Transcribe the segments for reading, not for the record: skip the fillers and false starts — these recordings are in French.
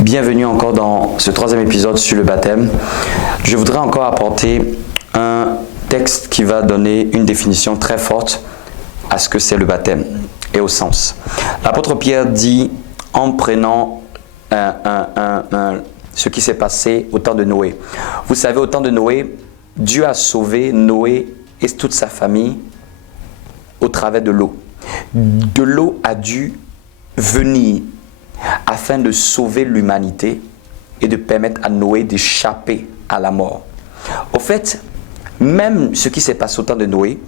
Bienvenue encore dans ce troisième épisode sur le baptême. Je voudrais encore apporter un texte qui va donner une définition très forte à ce que c'est le baptême et au sens. L'apôtre Pierre dit en prenant ce qui s'est passé au temps de Noé. Vous savez, au temps de Noé, Dieu a sauvé Noé et toute sa famille au travers de l'eau. De l'eau a dû venir afin de sauver l'humanité et de permettre à Noé d'échapper à la mort. Au fait, même ce qui s'est passé au temps de Noé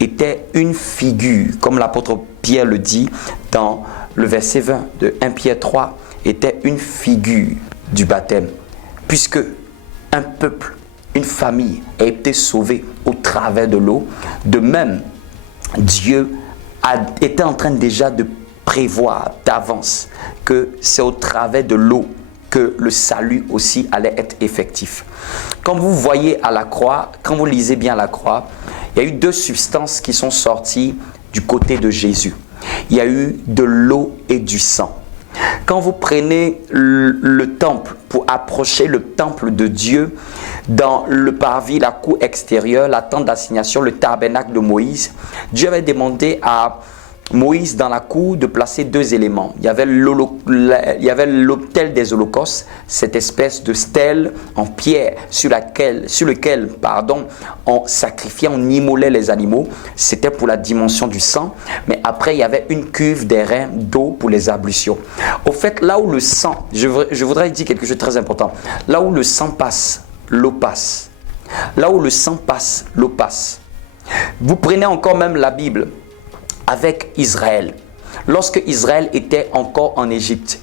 était une figure, comme l'apôtre Pierre le dit dans le verset 20 de 1 Pierre 3, était une figure du baptême, puisque un peuple, une famille a été sauvée au travers de l'eau. De même, Dieu était en train déjà de prévoir d'avance que c'est au travers de l'eau que le salut aussi allait être effectif. Quand vous voyez à la croix, quand vous lisez bien la croix, il y a eu deux substances qui sont sorties du côté de Jésus. Il y a eu de l'eau et du sang. Quand vous prenez le temple pour approcher le temple de Dieu, dans le parvis, la cour extérieure, la tente d'assignation, le tabernacle de Moïse, Dieu avait demandé à Moïse dans la cour de placer deux éléments. Il y avait l'autel des holocaustes, cette espèce de stèle en pierre sur lequel on sacrifiait, on immolait les animaux. C'était pour la dimension du sang. Mais après, il y avait une cuve d'airain d'eau pour les ablutions. Au fait, là où le sang, je voudrais dire quelque chose de très important. Là où le sang passe, l'eau passe. Là où le sang passe, l'eau passe. Vous prenez encore même la Bible avec Israël. Lorsque Israël était encore en Égypte,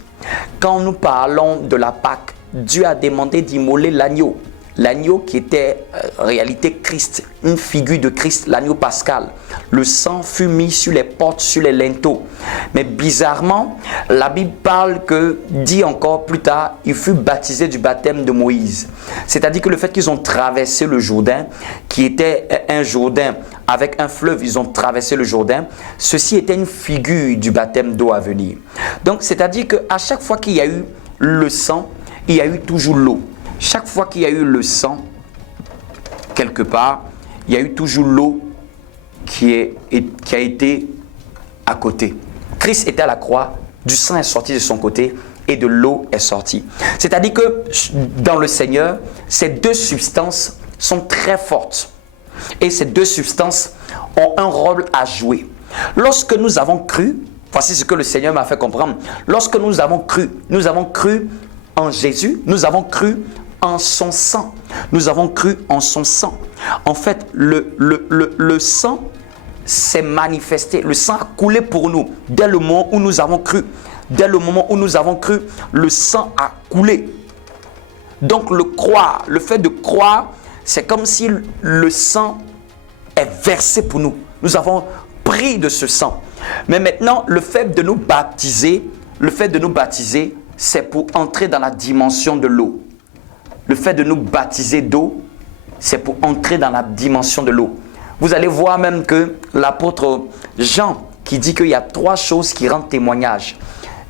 quand nous parlons de la Pâque, Dieu a demandé d'immoler l'agneau. L'agneau qui était en réalité Christ, une figure de Christ, l'agneau pascal. Le sang fut mis sur les portes, sur les linteaux. Mais bizarrement, la Bible dit encore plus tard, il fut baptisé du baptême de Moïse. C'est-à-dire que le fait qu'ils ont traversé le Jourdain, qui était un Jourdain avec un fleuve, ils ont traversé le Jourdain, ceci était une figure du baptême d'eau à venir. Donc, c'est-à-dire qu'à chaque fois qu'il y a eu le sang, il y a eu toujours l'eau. Chaque fois qu'il y a eu le sang, quelque part, il y a eu toujours l'eau qui a été à côté. Christ était à la croix, du sang est sorti de son côté et de l'eau est sortie. C'est-à-dire que dans le Seigneur, ces deux substances sont très fortes. Et ces deux substances ont un rôle à jouer. Lorsque nous avons cru, voici ce que le Seigneur m'a fait comprendre. Lorsque nous avons cru en Jésus, nous avons cru en son sang. Nous avons cru en son sang. En fait, le sang s'est manifesté. Le sang a coulé pour nous dès le moment où nous avons cru. Dès le moment où nous avons cru, le sang a coulé. Donc le fait de croire, c'est comme si le sang est versé pour nous. Nous avons pris de ce sang. Mais maintenant, le fait de nous baptiser, c'est pour entrer dans la dimension de l'eau. Le fait de nous baptiser d'eau, c'est pour entrer dans la dimension de l'eau. Vous allez voir même que l'apôtre Jean qui dit qu'il y a trois choses qui rendent témoignage.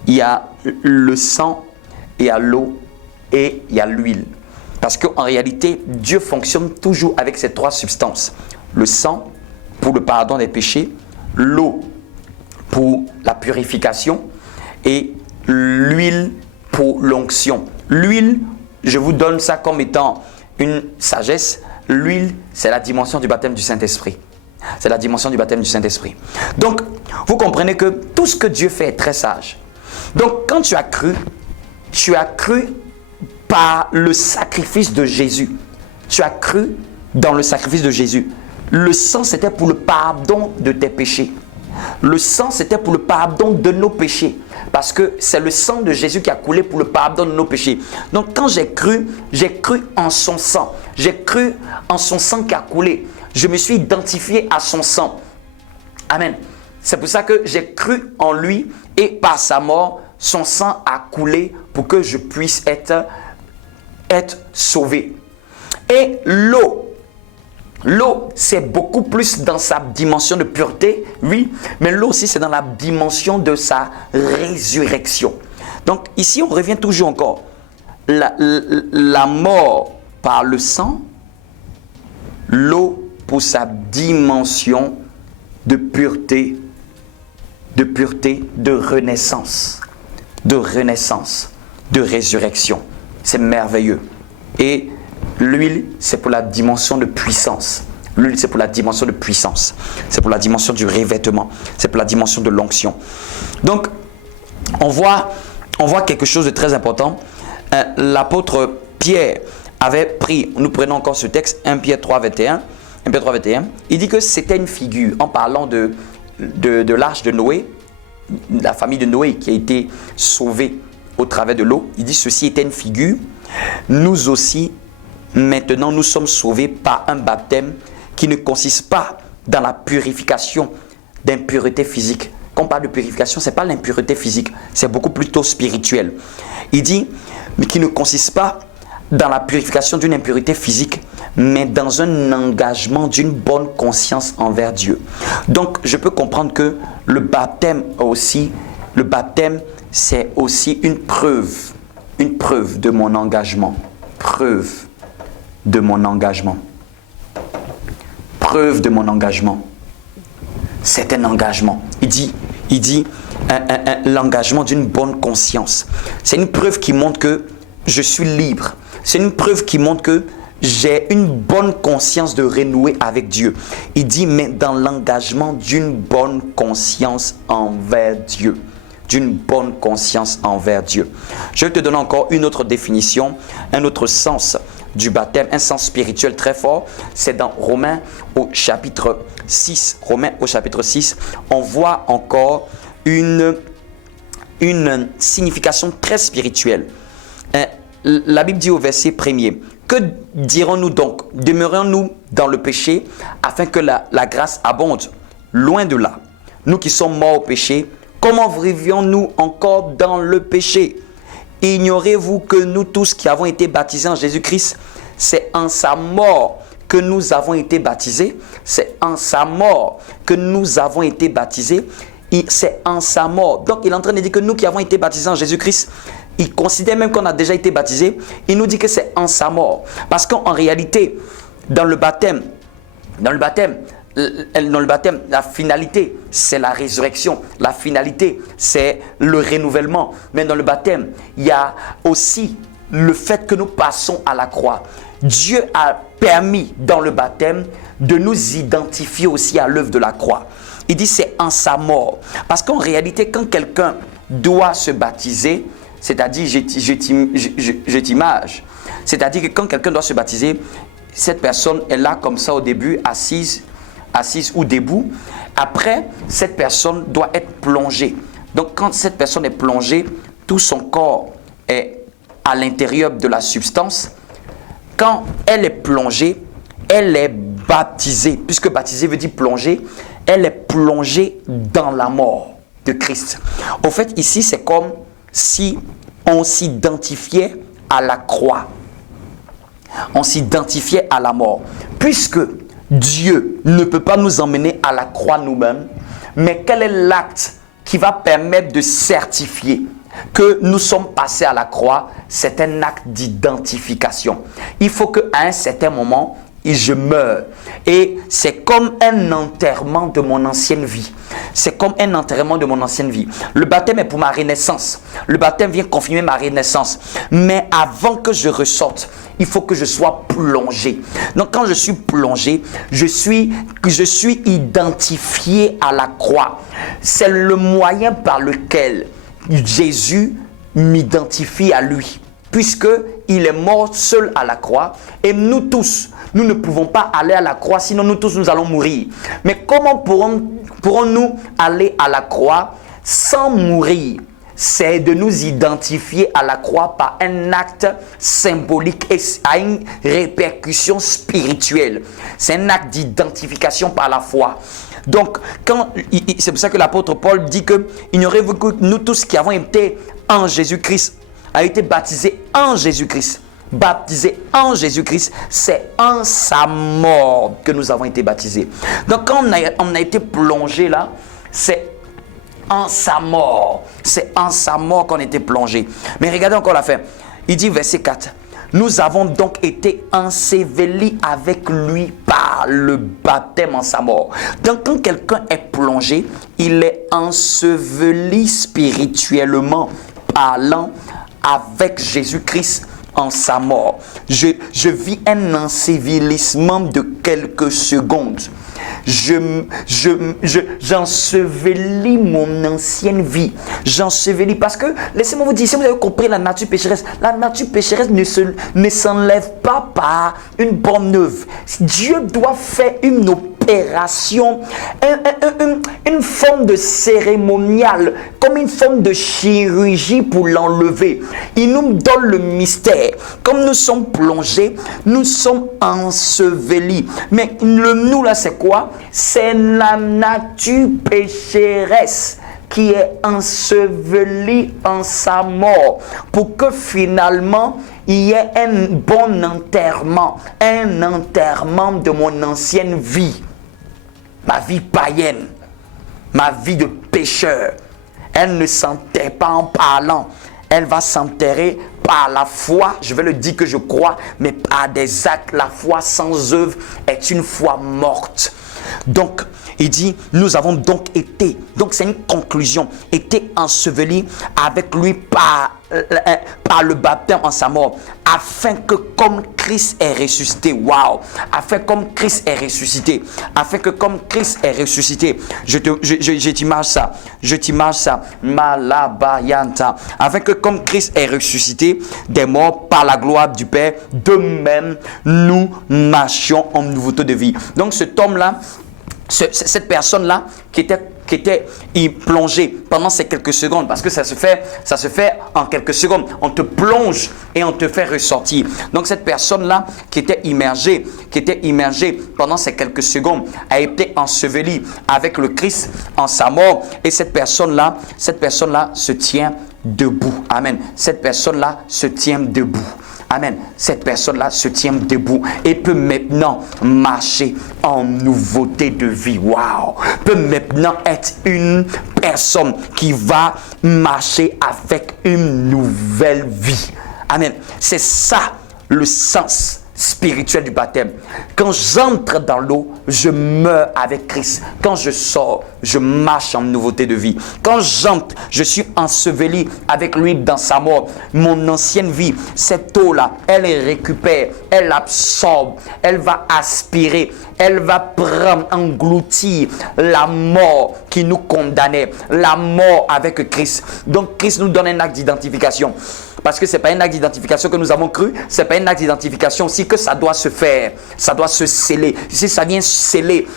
Il y a le sang, il y a l'eau et il y a l'huile. Parce qu'en réalité, Dieu fonctionne toujours avec ces trois substances. Le sang pour le pardon des péchés, l'eau pour la purification et l'huile pour l'onction. L'huile, je vous donne ça comme étant une sagesse. L'huile, c'est la dimension du baptême du Saint-Esprit. C'est la dimension du baptême du Saint-Esprit. Donc, vous comprenez que tout ce que Dieu fait est très sage. Donc, quand tu as cru par le sacrifice de Jésus. Tu as cru dans le sacrifice de Jésus. Le sang, c'était pour le pardon de tes péchés. Le sang, c'était pour le pardon de nos péchés. Parce que c'est le sang de Jésus qui a coulé pour le pardon de nos péchés. Donc, quand j'ai cru en son sang. J'ai cru en son sang qui a coulé. Je me suis identifié à son sang. Amen. C'est pour ça que j'ai cru en lui et par sa mort, son sang a coulé pour que je puisse être sauvé. Et l'eau L'eau, c'est beaucoup plus dans sa dimension de pureté, oui, mais l'eau aussi, c'est dans la dimension de sa résurrection. Donc ici, on revient toujours encore. La mort par le sang, l'eau pour sa dimension de pureté, de renaissance, de résurrection. C'est merveilleux. Et l'huile, c'est pour la dimension de puissance. L'huile, c'est pour la dimension de puissance. C'est pour la dimension du revêtement. C'est pour la dimension de l'onction. Donc, on voit quelque chose de très important. L'apôtre Pierre avait pris, nous prenons encore ce texte, 1 Pierre 3, 21. Il dit que c'était une figure, en parlant de l'arche de Noé, la famille de Noé qui a été sauvée au travers de l'eau. Il dit ceci était une figure. Nous aussi, maintenant, nous sommes sauvés par un baptême qui ne consiste pas dans la purification d'impureté physique. Quand on parle de purification, ce n'est pas l'impureté physique, c'est beaucoup plutôt spirituel. Il dit, mais qui ne consiste pas dans la purification d'une impureté physique, mais dans un engagement d'une bonne conscience envers Dieu. Donc, je peux comprendre que le baptême, c'est aussi une preuve de mon engagement. Preuve de mon engagement. C'est un engagement. Il dit l'engagement d'une bonne conscience. C'est une preuve qui montre que je suis libre. C'est une preuve qui montre que j'ai une bonne conscience de renouer avec Dieu. Il dit, mais dans l'engagement d'une bonne conscience envers Dieu. D'une bonne conscience envers Dieu. Je vais te donner encore une autre définition, un autre sens du baptême, un sens spirituel très fort. C'est dans Romains au chapitre 6. Romains au chapitre 6, on voit encore une signification très spirituelle. La Bible dit au verset 1er, que dirons-nous donc? Demeurons-nous dans le péché afin que la grâce abonde? Loin de là. Nous qui sommes morts au péché, comment vivions-nous encore dans le péché? Ignorez-vous que nous tous qui avons été baptisés en Jésus-Christ, c'est en sa mort que nous avons été baptisés. C'est en sa mort que nous avons été baptisés. C'est en sa mort. Donc il est en train de dire que nous qui avons été baptisés en Jésus-Christ, il considère même qu'on a déjà été baptisés. Il nous dit que c'est en sa mort. Parce qu'en réalité, dans le baptême, la finalité, c'est la résurrection. La finalité, c'est le renouvellement. Mais dans le baptême, il y a aussi le fait que nous passons à la croix. Dieu a permis dans le baptême de nous identifier aussi à l'œuvre de la croix. Il dit c'est en sa mort. Parce qu'en réalité, quand quelqu'un doit se baptiser, c'est-à-dire, je t'image, c'est-à-dire que quand quelqu'un doit se baptiser, cette personne est là comme ça au début, assise ou debout. Après, cette personne doit être plongée. Donc, quand cette personne est plongée, tout son corps est à l'intérieur de la substance. Quand elle est plongée, elle est baptisée. Puisque baptisée veut dire plonger, elle est plongée dans la mort de Christ. Au fait, ici, c'est comme si on s'identifiait à la croix. On s'identifiait à la mort. Puisque Dieu ne peut pas nous emmener à la croix nous-mêmes, mais quel est l'acte qui va permettre de certifier que nous sommes passés à la croix? C'est un acte d'identification. Il faut qu'à un certain moment, je meurs. Et c'est comme un enterrement de mon ancienne vie. C'est comme un enterrement de mon ancienne vie. Le baptême est pour ma renaissance. Le baptême vient confirmer ma renaissance. Mais avant que je ressorte, il faut que je sois plongé. Donc quand je suis plongé, je suis identifié à la croix. C'est le moyen par lequel Jésus m'identifie à lui. Puisqu'il est mort seul à la croix. Et nous tous, nous ne pouvons pas aller à la croix, sinon nous tous nous allons mourir. Mais comment pourrons-nous aller à la croix sans mourir? C'est de nous identifier à la croix par un acte symbolique et à une répercussion spirituelle. C'est un acte d'identification par la foi. Donc, c'est pour ça que l'apôtre Paul dit que ignorez-vous que nous tous qui avons été en Jésus-Christ, a été baptisés en Jésus-Christ. baptisés en Jésus-Christ, c'est en sa mort que nous avons été baptisés. Donc quand on a été plongé là, c'est en sa mort. C'est en sa mort qu'on a été plongé. Mais regardez encore la fin. Il dit verset 4. Nous avons donc été ensevelis avec lui par le baptême en sa mort. Donc quand quelqu'un est plongé, il est enseveli spirituellement parlant avec Jésus-Christ en sa mort. Je vis un ensevelissement de quelques secondes. J'ensevelis mon ancienne vie. J'ensevelis parce que, laissez-moi vous dire, si vous avez compris la nature pécheresse ne s'enlève pas par une bonne œuvre. Dieu doit faire une opération, une forme de cérémonial, comme une forme de chirurgie pour l'enlever. Il nous donne le mystère. Comme nous sommes plongés, nous sommes ensevelis. Mais le nous là, c'est quoi? C'est la nature pécheresse qui est ensevelie en sa mort pour que finalement il y ait un bon enterrement de mon ancienne vie, ma vie païenne, ma vie de pécheur. Elle ne s'enterre pas en parlant, elle va s'enterrer par la foi. Je vais le dire que je crois, mais par des actes. La foi sans œuvre est une foi morte. Donc, il dit, nous avons donc été, donc c'est une conclusion, été ensevelis avec lui par le baptême en sa mort, afin que comme Christ est ressuscité, afin que comme Christ est ressuscité, je t'image ça, malabayanta, afin que comme Christ est ressuscité des morts par la gloire du Père, de même nous marchions en nouveauté de vie. Donc cet homme-là, cette personne-là qui était plongée pendant ces quelques secondes, parce que ça se fait en quelques secondes, on te plonge et on te fait ressortir. Donc cette personne-là qui était immergée pendant ces quelques secondes a été ensevelie avec le Christ en sa mort, et cette personne-là se tient debout. Amen. Cette personne-là se tient debout. Amen. Cette personne-là se tient debout et peut maintenant marcher en nouveauté de vie. Peut maintenant être une personne qui va marcher avec une nouvelle vie. Amen. C'est ça le sens spirituel du baptême. Quand j'entre dans l'eau, je meurs avec Christ. Quand je sors, je marche en nouveauté de vie. Quand j'entre, je suis enseveli avec lui dans sa mort. Mon ancienne vie, cette eau-là, elle récupère, elle absorbe, elle va aspirer, elle va prendre, engloutir la mort qui nous condamnait, la mort avec Christ. Donc Christ nous donne un acte d'identification. Parce que ce n'est pas un acte d'identification que nous avons cru, ce n'est pas un acte d'identification aussi que ça doit se faire, ça doit se sceller. Si ça vient sceller,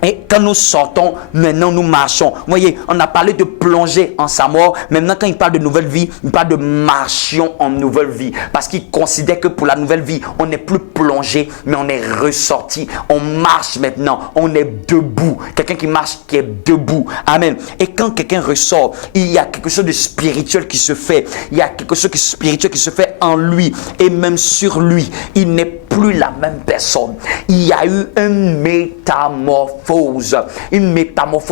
et quand nous sortons, maintenant nous marchons. Vous voyez, on a parlé de plonger en sa mort. Maintenant, quand il parle de nouvelle vie, il parle de marchions en nouvelle vie. Parce qu'il considère que pour la nouvelle vie, on n'est plus plongé, mais on est ressorti. On marche maintenant, on est debout. Quelqu'un qui marche, qui est debout. Amen. Et quand quelqu'un ressort, il y a quelque chose de spirituel qui se fait. Il y a quelque chose de spirituel qui se fait en lui et même sur lui. Il n'est plus la même personne. Il y a eu une métamorphose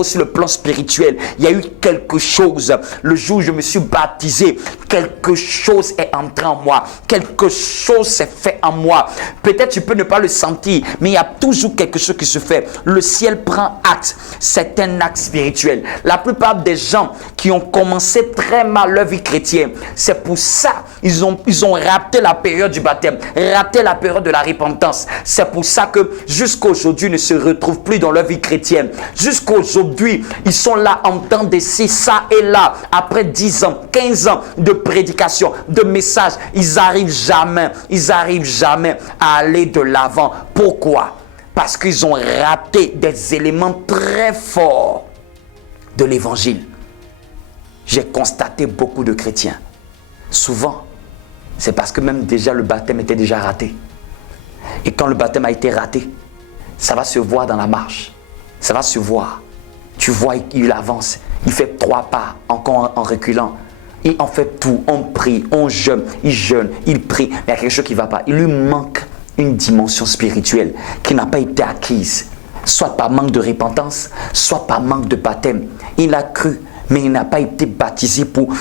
sur le plan spirituel. Il y a eu quelque chose. Le jour où je me suis baptisé, quelque chose est entré en moi. Quelque chose s'est fait en moi. Peut-être tu peux ne pas le sentir, mais il y a toujours quelque chose qui se fait. Le ciel prend acte. C'est un acte spirituel. La plupart des gens qui ont commencé très mal leur vie chrétienne, c'est pour ça ils ont raté la période du baptême, raté la période de la repentance. C'est pour ça que jusqu'à aujourd'hui, ils ne se retrouvent plus dans leur vie chrétienne. Jusqu'à aujourd'hui, ils sont là en temps de ça et là. Après 10 ans, 15 ans de prédication, de messages, ils n'arrivent jamais à aller de l'avant. Pourquoi? Parce qu'ils ont raté des éléments très forts de l'évangile. J'ai constaté beaucoup de chrétiens. Souvent, c'est parce que même déjà le baptême était déjà raté. Et quand le baptême a été raté, ça va se voir dans la marche. Ça va se voir. Tu vois, il avance. Il fait 3 pas encore en reculant. Et on fait tout, on prie, on jeûne, il prie, mais il y a quelque chose qui ne va pas. Il lui manque une dimension spirituelle qui n'a pas été acquise, soit par manque de repentance, soit par manque de baptême. Il a cru, mais il n'a pas été baptisé pour...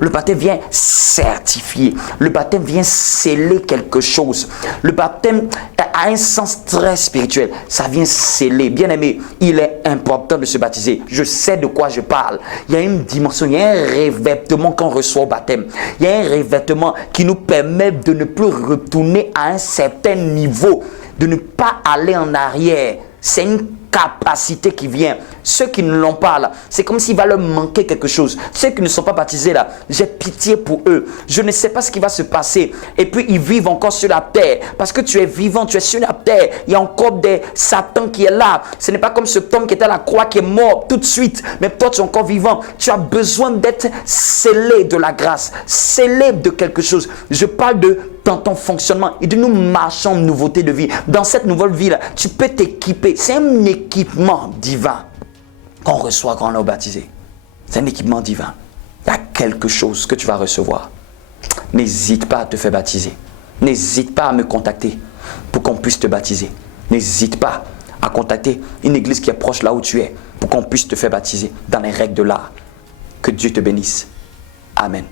Le baptême vient certifier. Le baptême vient sceller quelque chose. Le baptême a un sens très spirituel. Ça vient sceller. Bien aimé, il est important de se baptiser. Je sais de quoi je parle. Il y a une dimension, il y a un revêtement qu'on reçoit au baptême. Il y a un revêtement qui nous permet de ne plus retourner à un certain niveau, de ne pas aller en arrière. C'est une capacité qui vient. Ceux qui ne l'ont pas là, c'est comme s'il va leur manquer quelque chose. Ceux qui ne sont pas baptisés là, j'ai pitié pour eux. Je ne sais pas ce qui va se passer. Et puis ils vivent encore sur la terre. Parce que tu es vivant, tu es sur la terre. Il y a encore des Satan qui est là. Ce n'est pas comme ce homme qui était à la croix qui est mort tout de suite. Mais toi tu es encore vivant. Tu as besoin d'être scellé de la grâce, scellé de quelque chose. Je parle de dans ton fonctionnement et de nous marchons en nouveauté de vie. Dans cette nouvelle vie-là, tu peux t'équiper. C'est un équipement divin qu'on reçoit quand on est baptisé. C'est un équipement divin. Il y a quelque chose que tu vas recevoir. N'hésite pas à te faire baptiser. N'hésite pas à me contacter pour qu'on puisse te baptiser. N'hésite pas à contacter une église qui est proche là où tu es pour qu'on puisse te faire baptiser dans les règles de l'art. Que Dieu te bénisse. Amen.